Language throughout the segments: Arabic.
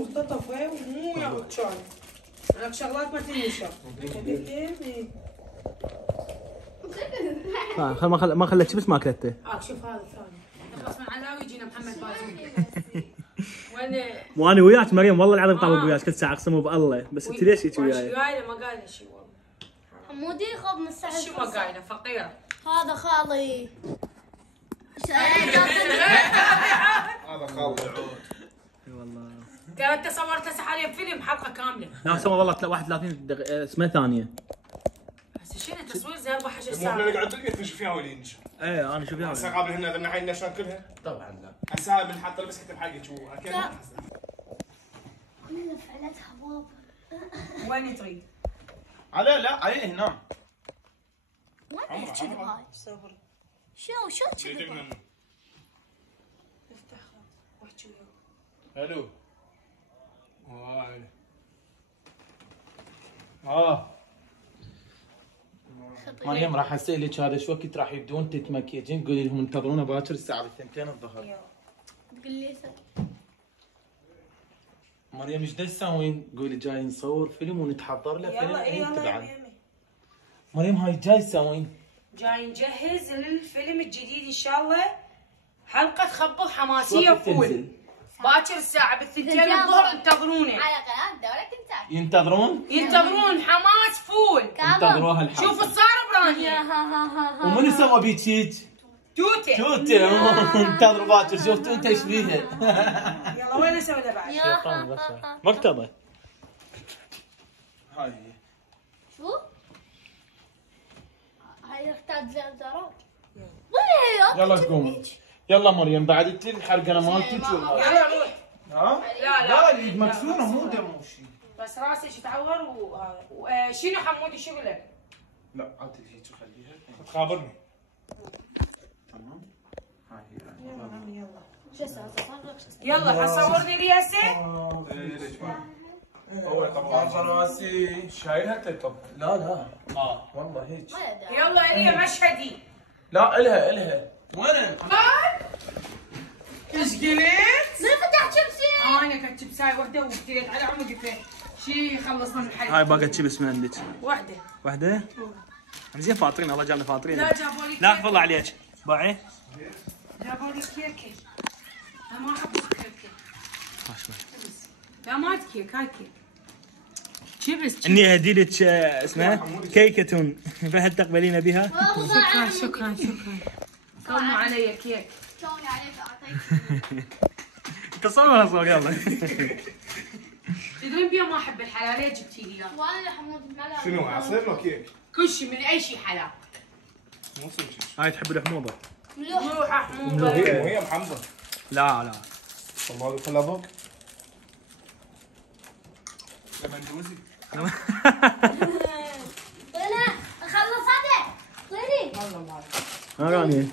مختطفة ومو ياخذ شاي. هناك شغلات ما تنشر. ما خليت بس ما اكلته. شوف هذا الثاني. نخلص من علاوي يجينا محمد بازوكي. وانا وياك مريم والله العظيم طالب وياك كل ساعه اقسم بالله بس انت ليش هيك وياي؟ قايله ما قايله شيء والله. حمودي خذ من الساعه شو ما قايله فقيره. هذا خالي. هذا خالي اي والله. ترى انت صورت هسه حاليا فيلم حلقه كامله. لا سوى والله 31 اسمه ثانيه. هسه شنو تصوير زي 14 مو ساعه. احنا نقعد بالبيت نشوف فيها ولا نشوف. ايه انا شوف هسه وياها. قابل هنا ذبنا حي النشان كلها؟ طبعا لا. هسه هاي بنحط لبس كتب حقك واكل. لا. من فعلتها بابا. وين تريد؟ عليه لا عليه هنا. وين الكذب هاي؟ صبر. شو الكذب هاي؟ افتح واحكي وياه. الو. واي. مريم راح اسالك هذا شو وقت راح يبدون تتمكيجين قولي لهم انتظرونا باكر الساعه 2 الظهر. تقول لي مريم ايش تسوين؟ قولي جاي نصور فيلم ونتحضر له فيلم يلا عيد تبعا. يلا مريم هاي جاي تسوين؟ جاي نجهز للفيلم الجديد ان شاء الله. حلقه خبط حماسيه وقت فول. تنزل؟ باكر الساعه بالثنتين الظهر انتظرونا. على قناه دولة تمثال. ينتظرون حماس فول. انتظروها الحلقه. شوف الصار براني. ومن سوى بيك هيك؟ توته. توته انتظروا باكر شوف توته ايش بيها. يلا وين اسوي له بعد؟ شيطان بس مكتبه. هاي هي. شو؟ هاي يحتاج زرزرات. وين هي؟ يلا قومي. يلا مريم بعد انت الحلقه انا مالتك ولا؟ يلا روح. ها؟ لا اليد مكسوره مو دم وشي. بس راسي تعور وهذا. شنو حمودي شغله؟ لا عاد هيك خليها. تخابرني. تمام. هاي يلا شو اسوي؟ يلا حصورني لي هسه؟ هو طبعا راسي شايلها تكب. لا والله هيك. يلا الي مشهدي. لا الها وين؟ ايش قلت؟ من فتح شمسي؟ انا كنت بساي وحده وابتديت على عمري قلت شي خلصنا من الحلقه. هاي باقي تشيبس من عندك. وحده. زين فاطرين الله جابنا فاطرين. لا جابوا لي لا احفظ الله عليك. باعي؟ جابوا لي كيكه. انا ما احب الكيكه. ماشي. لا ما كيك هاي كيك. شيبس. اني اهدي لك اسمها كيكه فهل تقبلين بها؟ شكرا. كونوا علي كيك. كوني عليك اعطيك. تصور صور يلا. تدرين بيوم ما احب الحلا ليه جبتي لي اياه؟ وانا حمود الملعب. شنو عصير لو كيك؟ كل شيء من اي شيء حلا. مو صدق. هاي تحب الحموضه؟ ملوحه حموضه. هي محمضه. لا والله خلها ذوق. لمندوزي. طلع خلصتها. طيري. راني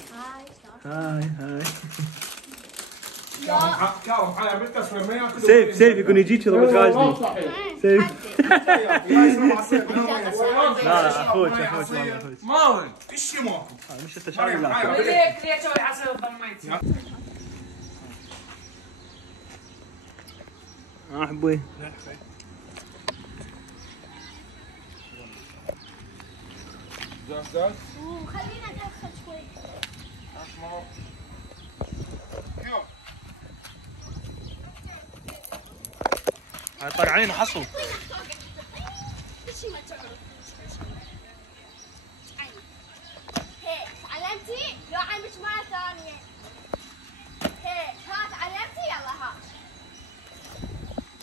هاي كارم على بالتسوية ما ياكل. سيف يكون يجيك يضرب غازني. سيف. لا اخوك والله. ما وين؟ ايش ماكو؟ مش انت شايف لا. ليه تسوي عصير الضميت؟ احبوي. جاهز؟ وخلينا ندخل شوي. هاي طالعين وحصوا. هيك تعلمتي؟ لو عمك مرة ثانية. هيك ها تعلمتي؟ يلا ها.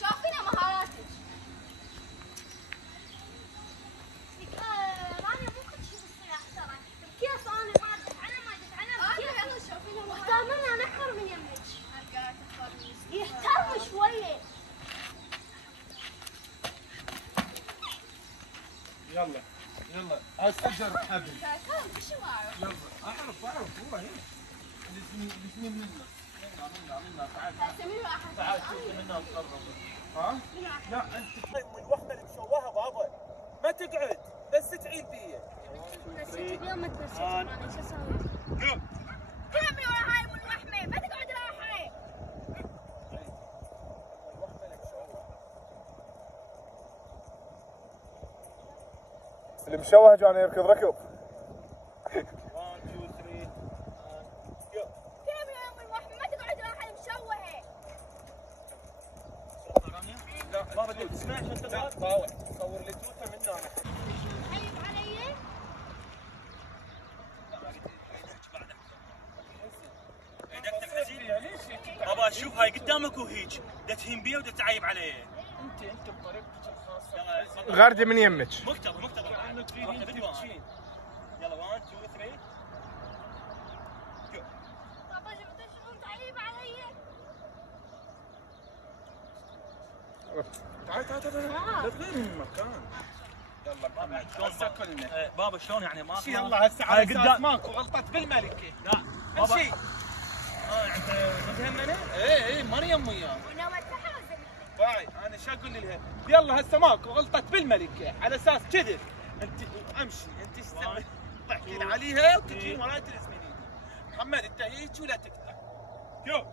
شوفينا مهاراتك. رانيا مو كل شيء بالصياح ترى. كيف انا ما اتعلم يلا شوفينا مهاراتك. اختار منها نحر من يمك. يحترم شوية. يلا استجر حبل. يلا اعرف هو هيك. الاثنين منا. منا تعال شوف منا تقرب. ها؟ لا انت من الوحده اللي تسواها بابا ما تقعد بس تعيد بيه. نسيت اليوم ما تنسيت انا شو اسوي؟ كملي ورا هاي والوحمه ما تقعد راحه. المشوه كان يركض ركض. 1 2 3 جو. كيف يا امي الواحد ما تقعد راح مشوهه. لا ما بدي تسمع عشان تطلع طاوع صور لي توته من هنا. عيب علي. ابى اشوف هاي قدامك وهيج دا تهين بيه ودا تعيب عليه. انت بطريقتك الخاصه. غاردي من يمك. مقتضى انه تريدين تبكين. يلا 1 2 3 جو. بابا شنو تعيب علي. تعال لا تغير من المكان. يلا محمد هسه كلنا. بابا شلون يعني ما يلا هسه على اساس ماكو غلطت بالملكه. لا امشي. انت متهمنه؟ ايه مريم وياه. وانا متحازن. باي انا شو اقول لها؟ يلا هسه ماكو غلطت بالملكه على اساس كذب. انت امشي انت تحكين عليها وتجين وراي تلزمين ايدي. محمد انت هيك ولا تفتح. شوف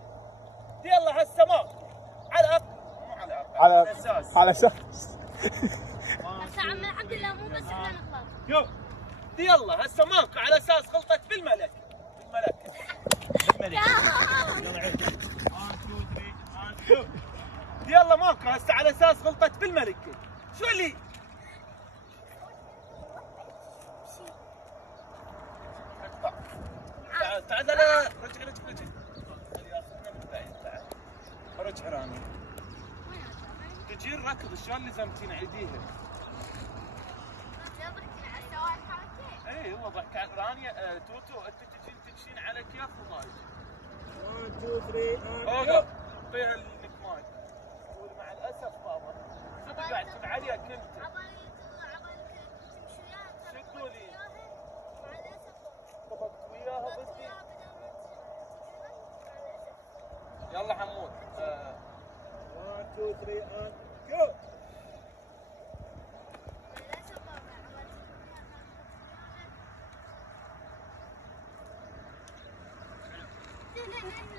يلا هسه ماكو على مو على اساس على اساس هسه عم الحمد لله مو بس احنا نغلط. شوف يلا هسه ماكو على اساس غلطت بالملك. يلا ماكو هسه على اساس غلطت بالملكه. شو اللي تعال تعال لا رجع تعال رجع راني تجي الركض شلون لزمتين عيديها. اي هو ضحك على رانيا توتو انت تجين تمشين على كيف وضايج. 1 2 3 اوقف اعطيها المكماي. تقول مع الاسف بابا صدق قاعد تشوف عليها كنت. شو تقولي؟ طبقت وياها بدي. يلا حمود 1 2 3 جو. لا